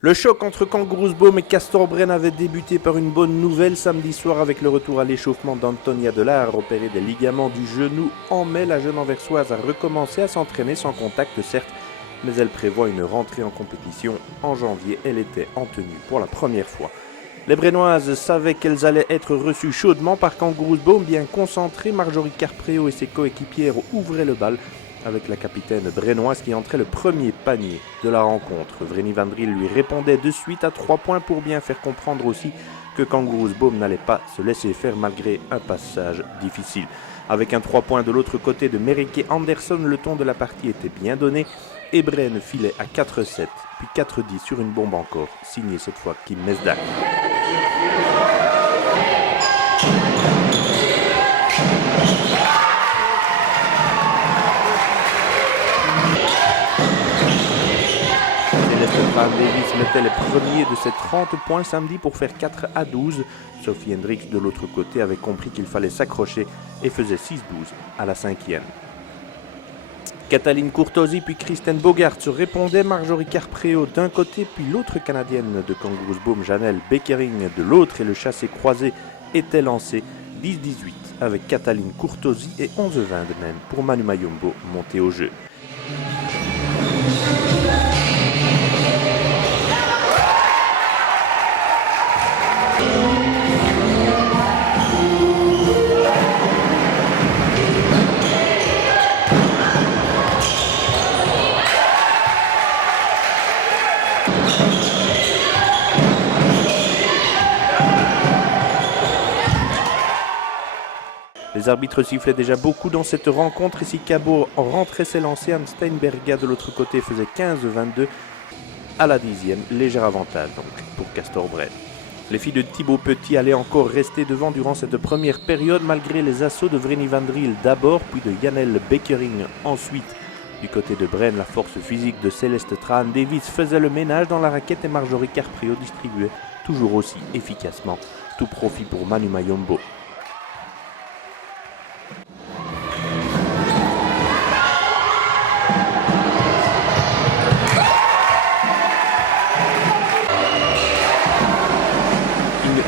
Le choc entre Kangaroosboom et Castorbren avait débuté par une bonne nouvelle samedi soir avec le retour à l'échauffement d'Antonia Delare, opérée des ligaments du genou. En mai, la jeune anversoise a recommencé à s'entraîner sans contact certes, mais elle prévoit une rentrée en compétition. En janvier, elle était en tenue pour la première fois. Les Brennoises savaient qu'elles allaient être reçues chaudement par Kangaroosboom. Bien concentrées, Marjorie Carpréau et ses coéquipières ouvraient le bal avec la capitaine brennoise qui entrait le premier panier de la rencontre. Vreni Van Driel lui répondait de suite à 3 points pour bien faire comprendre aussi que Kangaroosboom n'allait pas se laisser faire malgré un passage difficile. Avec un 3 points de l'autre côté de Merike Anderson, le ton de la partie était bien donné et Bren filait à 4-7, puis 4-10 sur une bombe encore, signée cette fois Kim Mesdag. Van Davis mettait les premiers de ses 30 points samedi pour faire 4-12. Sophie Hendricks de l'autre côté avait compris qu'il fallait s'accrocher et faisait 6-12 à la 5e. Katalin Courtosi puis Kristen Bogart se répondaient. Marjorie Carpréau d'un côté puis l'autre canadienne de Kangaroosboom, Janelle Beckering de l'autre, et le chassé-croisé était lancé 10-18 avec Katalin Courtosi et 11-20 de même pour Manu Mayombo monté au jeu. Les arbitres sifflaient déjà beaucoup dans cette rencontre et si Cabot rentrait ses lancers, Steinberga de l'autre côté faisait 15-22 à la 10e, léger avantage donc pour Castorbren. Les filles de Thibaut Petit allaient encore rester devant durant cette première période malgré les assauts de Vreni Van Driel d'abord, puis de Janelle Beckering ensuite. Du côté de Bren, la force physique de Céleste Trahan-Davis faisait le ménage dans la raquette et Marjorie Carpréau distribuait toujours aussi efficacement. Tout profit pour Manu Mayombo.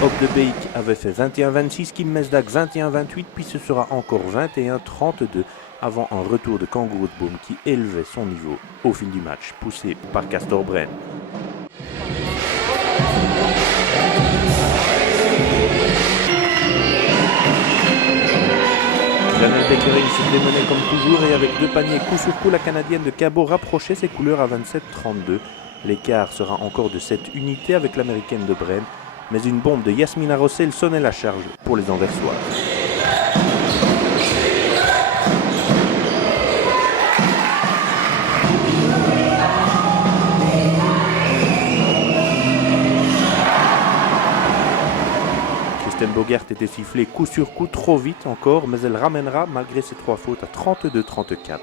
Hop de Beek avait fait 21-26, Kim Mesdag 21-28, puis ce sera encore 21-32 avant un retour de Kangaroosboom qui élevait son niveau au fil du match, poussé par Castorbren. Janelle Beckering se démenait comme toujours et avec 2 paniers coup sur coup, la Canadienne de Cabot rapprochait ses couleurs à 27-32. L'écart sera encore de 7 unités avec l'Américaine de Bren, mais une bombe de Yasmina Rossel sonnait la charge pour les Anversoises. Kristen Bogart était sifflée coup sur coup trop vite encore, mais elle ramènera malgré ses 3 fautes à 32-34.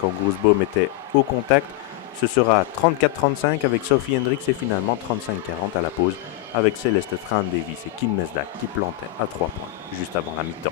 Kangaroosboom était au contact, ce sera 34-35 avec Sophie Hendricks et finalement 35-40 à la pause, avec Céleste Trahan-Davis et Kim Mesdag qui plantaient à 3 points juste avant la mi-temps.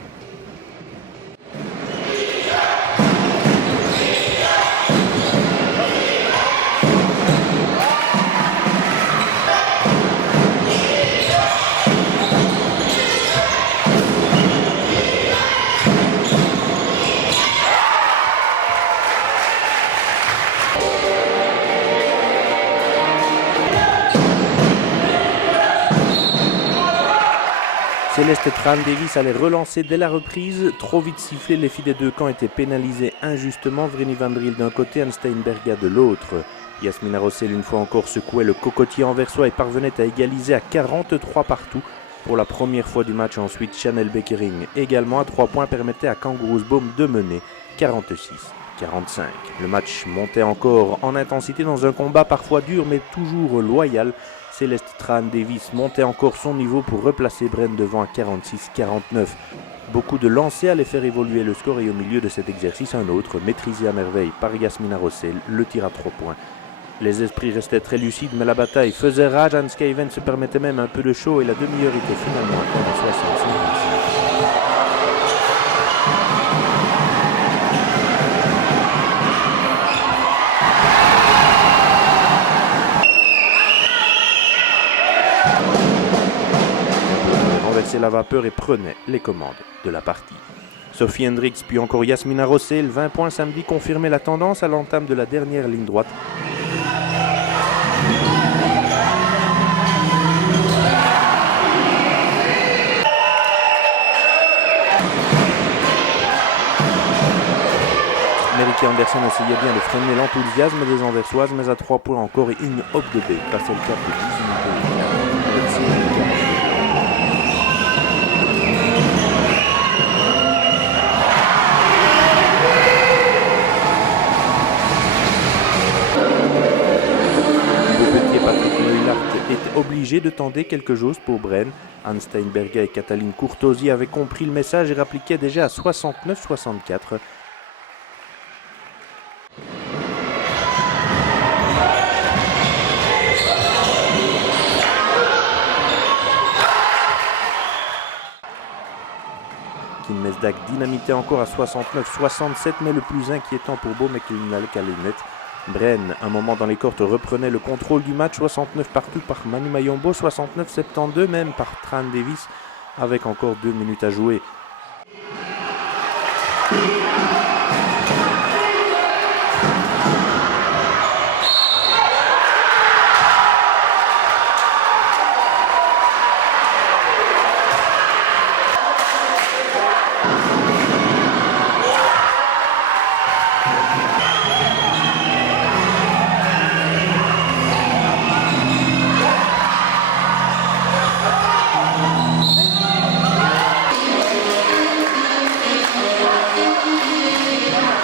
Céleste Trahan-Davis allait relancer dès la reprise. Trop vite sifflé, les filles des deux camps étaient pénalisées injustement. Vreni Van Driel d'un côté, Anne Steinberga de l'autre. Yasmina Rossel une fois encore secouait le cocotier anversois et parvenait à égaliser à 43 partout. Pour la première fois du match ensuite, Janelle Beckering également à 3 points permettait à Kangaroosboom de mener 46-45. Le match montait encore en intensité dans un combat parfois dur mais toujours loyal. Céleste Trahan-Davis montait encore son niveau pour replacer Bren devant à 46-49. Beaucoup de lancers allaient faire évoluer le score et au milieu de cet exercice, un autre, maîtrisé à merveille par Yasmina Rossel, le tir à 3 points. Les esprits restaient très lucides, mais la bataille faisait rage. Hans Skaven se permettait même un peu de chaud et la demi-heure était finalement à 65-25. baissait la vapeur et prenait les commandes de la partie. Sophie Hendricks puis encore Yasmina Rossel, 20 points samedi, confirmait la tendance à l'entame de la dernière ligne droite. Merieke Andersen essayait bien de freiner l'enthousiasme des Anversoises, mais à 3 points encore et Inge Opdebe passait le cap de 10 unités. Patrick Neulart était obligé de tenter quelque chose pour Bren. Anne Steinberger et Katalin Courtosi avaient compris le message et rappliquaient déjà à 69-64. Kim Mesdag dynamitait encore à 69-67, mais le plus inquiétant pour Beaumec-Kallenet. Bren, un moment dans les cortes, reprenait le contrôle du match, 69 partout par Manu Mayombo, 69-72 même par Tran Davis, avec encore 2 minutes à jouer.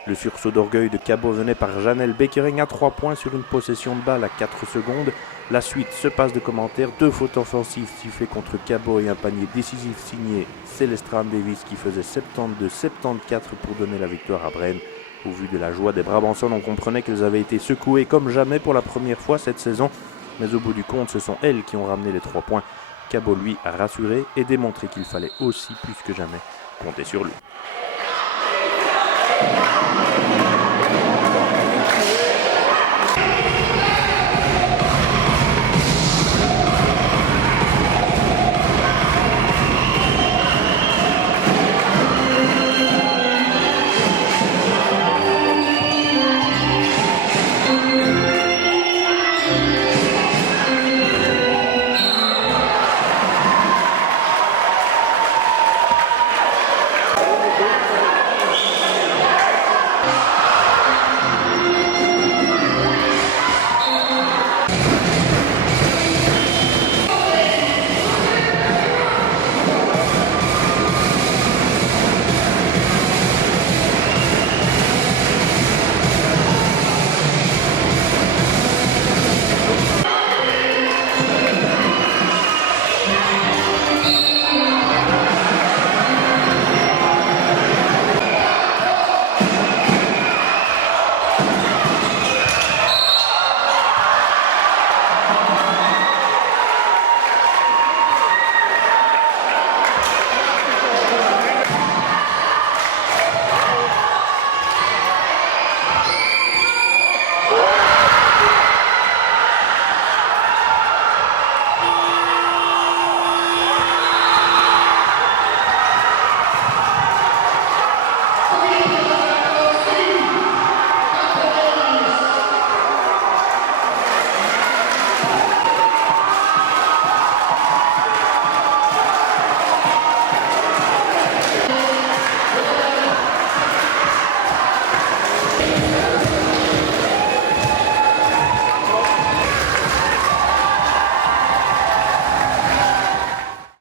Le sursaut d'orgueil de Cabot venait par Janelle Bekering à 3 points sur une possession de balle à 4 secondes. La suite se passe de commentaires, 2 fautes offensives sifflées contre Cabot et un panier décisif signé Célestran Davis qui faisait 72-74 pour donner la victoire à Bren. Au vu de la joie des Brabançonnes, on comprenait qu'elles avaient été secouées comme jamais pour la première fois cette saison. Mais au bout du compte, ce sont elles qui ont ramené les 3 points. Cabot, lui, a rassuré et démontré qu'il fallait aussi plus que jamais compter sur lui.